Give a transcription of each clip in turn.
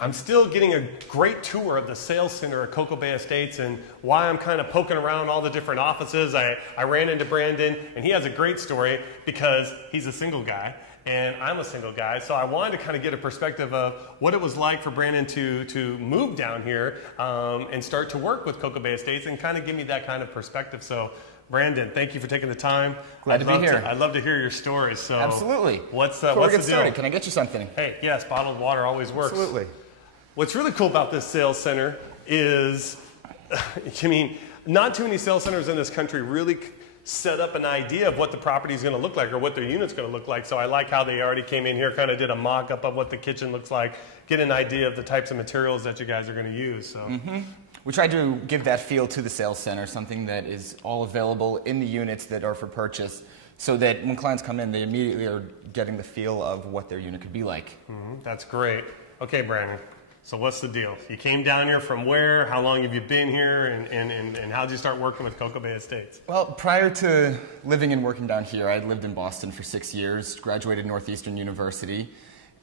I'm still getting a great tour of the sales center at Coco Bay Estates, and why I'm kind of poking around all the different offices. I ran into Brandon, and he has a great story because he's a single guy, and I'm a single guy. So I wanted to kind of get a perspective of what it was like for Brandon to move down here and start to work with Coco Bay Estates and kind of give me that kind of perspective. So Brandon, thank you for taking the time. Glad to be here. I'd love to hear your story. So absolutely. What's Before we get the started, deal? can I get you something? Hey, yes, bottled water always works. Absolutely. What's really cool about this sales center is, I mean, not too many sales centers in this country really set up an idea of what the property is going to look like or what their unit's going to look like. So I like how they already came in here, kind of did a mock-up of what the kitchen looks like, get an idea of the types of materials that you guys are going to use. So. We tried to give that feel to the sales center, something that is all available in the units that are for purchase, so that when clients come in, they immediately are getting the feel of what their unit could be like. That's great. Okay, Brandon. So what's the deal? You came down here from where? How long have you been here? And how did you start working with Coco Bay Estates? Well, prior to living and working down here, I'd lived in Boston for 6 years, graduated Northeastern University,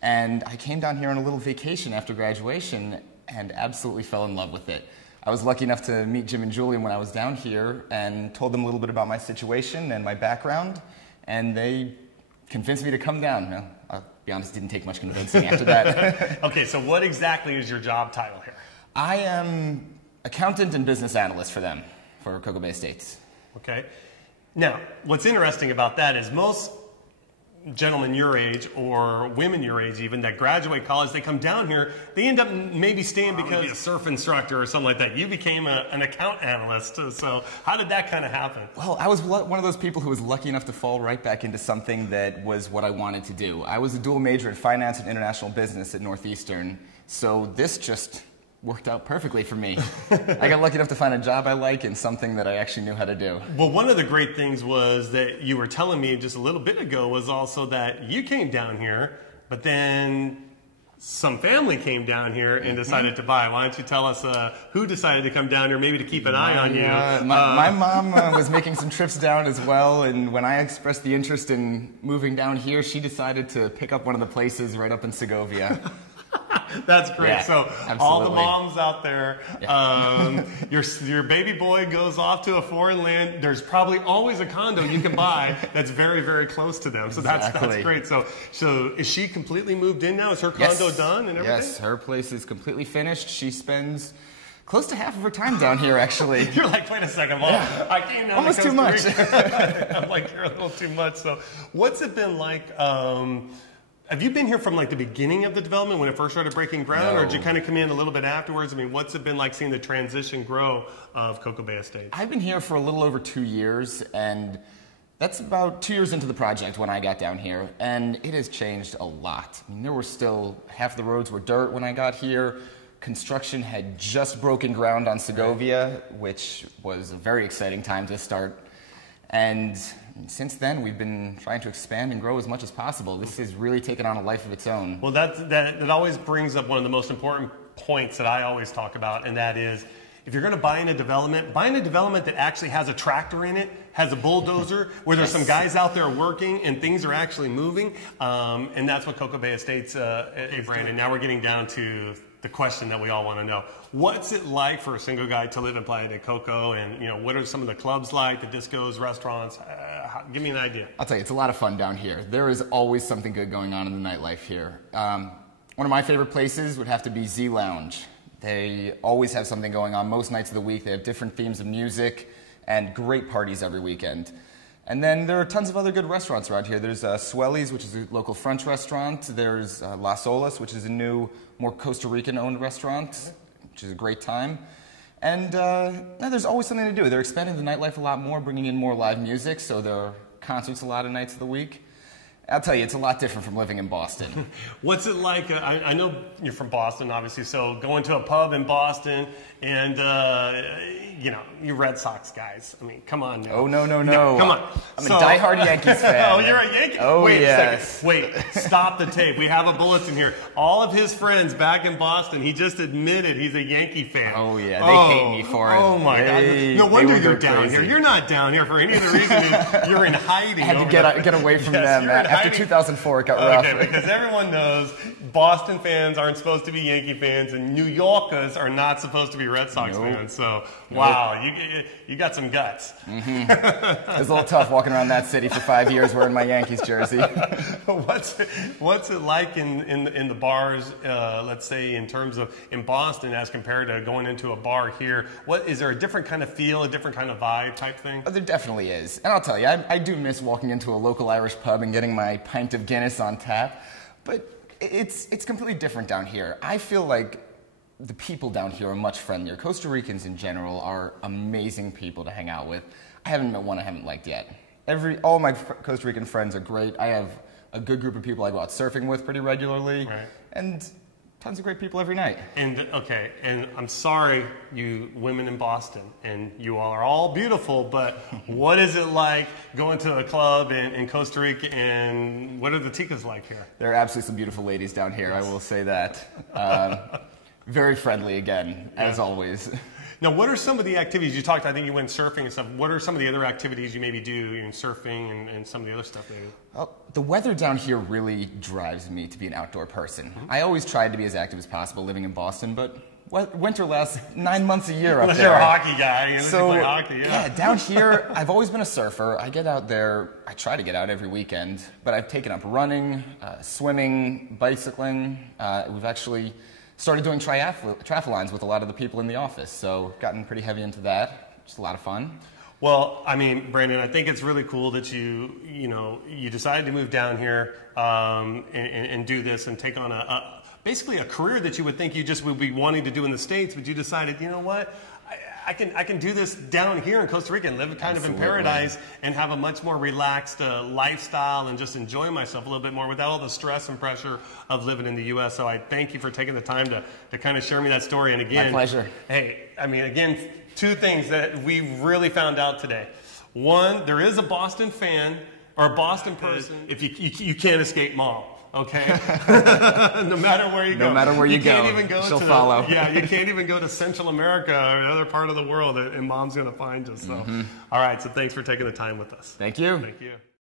and I came down here on a little vacation after graduation and absolutely fell in love with it. I was lucky enough to meet Jim and Julian when I was down here and told them a little bit about my situation and my background, and they convinced me to come down. Now, I'll be honest, it didn't take much convincing after that. Okay, so what exactly is your job title here? I am accountant and business analyst for them, for Coco Bay Estates. Okay. Now, what's interesting about that is most gentlemen your age, or women your age even, that graduate college, they come down here, they end up maybe staying because you're a surf instructor or something like that. You became an account analyst, so how did that kind of happen? Well, I was one of those people who was lucky enough to fall right back into something that was what I wanted to do. I was a dual major in finance and international business at Northeastern, so this just worked out perfectly for me. I got lucky enough to find a job I like and something that I actually knew how to do. Well, one of the great things was that you were telling me just a little bit ago was also that you came down here, but then some family came down here and decided to buy. Why don't you tell us who decided to come down here, maybe to keep an eye on you? My mom was making some trips down as well, and when I expressed the interest in moving down here, she decided to pick up one of the places right up in Segovia. That's great. Yeah, so absolutely. All the moms out there, your baby boy goes off to a foreign land. There's probably always a condo you can buy that's very, very close to them. So that's great. So is she completely moved in now? Is her condo done and everything? Yes, her place is completely finished. She spends close to half of her time down here, actually. You're like, wait a second, Mom. Yeah. I came down almost to Costa too much. Rica. I'm like, you're a little too much. So what's it been like? Have you been here from like the beginning of the development when it first started breaking ground, or did you kind of come in a little bit afterwards? I mean, what's it been like seeing the transition grow of Coco Bay Estates? I've been here for a little over 2 years, and that's about 2 years into the project when I got down here, and it has changed a lot. I mean, there were still, half the roads were dirt when I got here. Construction had just broken ground on Segovia, which was a very exciting time to start. And since then, we've been trying to expand and grow as much as possible. This has really taken on a life of its own. Well, that always brings up one of the most important points that I always talk about, and that is, if you're going to buy in a development that actually has a tractor in it, has a bulldozer, where there's some guys out there working and things are actually moving, and that's what Coco Bay Estates is doing. And now we're getting down to the question that we all want to know. What's it like for a single guy to live in Playa de Coco, and what are some of the clubs like, the discos, restaurants? Give me an idea. I'll tell you, it's a lot of fun down here. There is always something good going on in the nightlife here. One of my favorite places would have to be Z Lounge. They always have something going on most nights of the week. They have different themes of music and great parties every weekend. And then there are tons of other good restaurants around here. There's Swelly's, which is a local French restaurant. There's Las Olas, which is a new, more Costa Rican-owned restaurant, which is a great time. And there's always something to do. They're expanding the nightlife a lot more, bringing in more live music, so there are concerts a lot of nights of the week. I'll tell you, it's a lot different from living in Boston. What's it like? I know you're from Boston, obviously, so going to a pub in Boston and, you Red Sox guys. I mean, come on now. Oh, no. Come on. I'm a diehard Yankees fan. Oh, you're a Yankee? Oh, Wait yes. a second. Wait, stop the tape. We have a bulletin here. All of his friends back in Boston, he just admitted he's a Yankee fan. Oh, yeah. They hate me for it. Oh, my God. No wonder you're down here. You're not down here for any other reason. You're in hiding. I had to get away from them. After 2004, it got rough. Okay, because everyone knows Boston fans aren't supposed to be Yankee fans, and New Yorkers are not supposed to be Red Sox fans. So, wow, you got some guts. It was a little tough walking around that city for 5 years wearing my Yankees jersey. What's it like in the bars, let's say, in terms of in Boston as compared to going into a bar here? Is there a different kind of feel, a different kind of vibe type thing? Oh, there definitely is. And I'll tell you, I do miss walking into a local Irish pub and getting my pint of Guinness on tap, but it's completely different down here. I feel like the people down here are much friendlier. Costa Ricans in general are amazing people to hang out with. I haven't met one I haven't liked yet. All my Costa Rican friends are great. I have a good group of people I go out surfing with pretty regularly, right, and tons of great people every night. And and I'm sorry, you women in Boston, and you all are all beautiful, but what is it like going to a club in Costa Rica, and what are the ticas like here? There are absolutely some beautiful ladies down here, yes. I will say that. Very friendly again, as always. Now, what are some of the activities you talked? I think you went surfing and stuff. What are some of the other activities you maybe do in surfing and some of the other stuff maybe? Well, the weather down here really drives me to be an outdoor person. Mm-hmm. I always tried to be as active as possible living in Boston, but winter lasts 9 months a year up there. You're a hockey guy. So, you play hockey, yeah. Down here, I've always been a surfer. I get out there. I try to get out every weekend, but I've taken up running, swimming, bicycling. We've actually started doing triathlons with a lot of the people in the office, so gotten pretty heavy into that. Just a lot of fun. Well, I mean, Brandon, I think it's really cool that you decided to move down here and do this and take on basically a career that you would think you just would be wanting to do in the States, but you decided, you know what? I can do this down here in Costa Rica and live kind of in paradise and have a much more relaxed lifestyle and just enjoy myself a little bit more without all the stress and pressure of living in the U.S. So I thank you for taking the time to kind of share me that story. And again, my pleasure. Hey, I mean, again, two things that we really found out today. One, there is a Boston fan or a Boston person if you can't escape mom. Okay, no matter where you go, no matter where you can't even go she'll follow. Yeah, you can't even go to Central America or another part of the world, and mom's going to find you. So, all right. So, thanks for taking the time with us. Thank you. Thank you.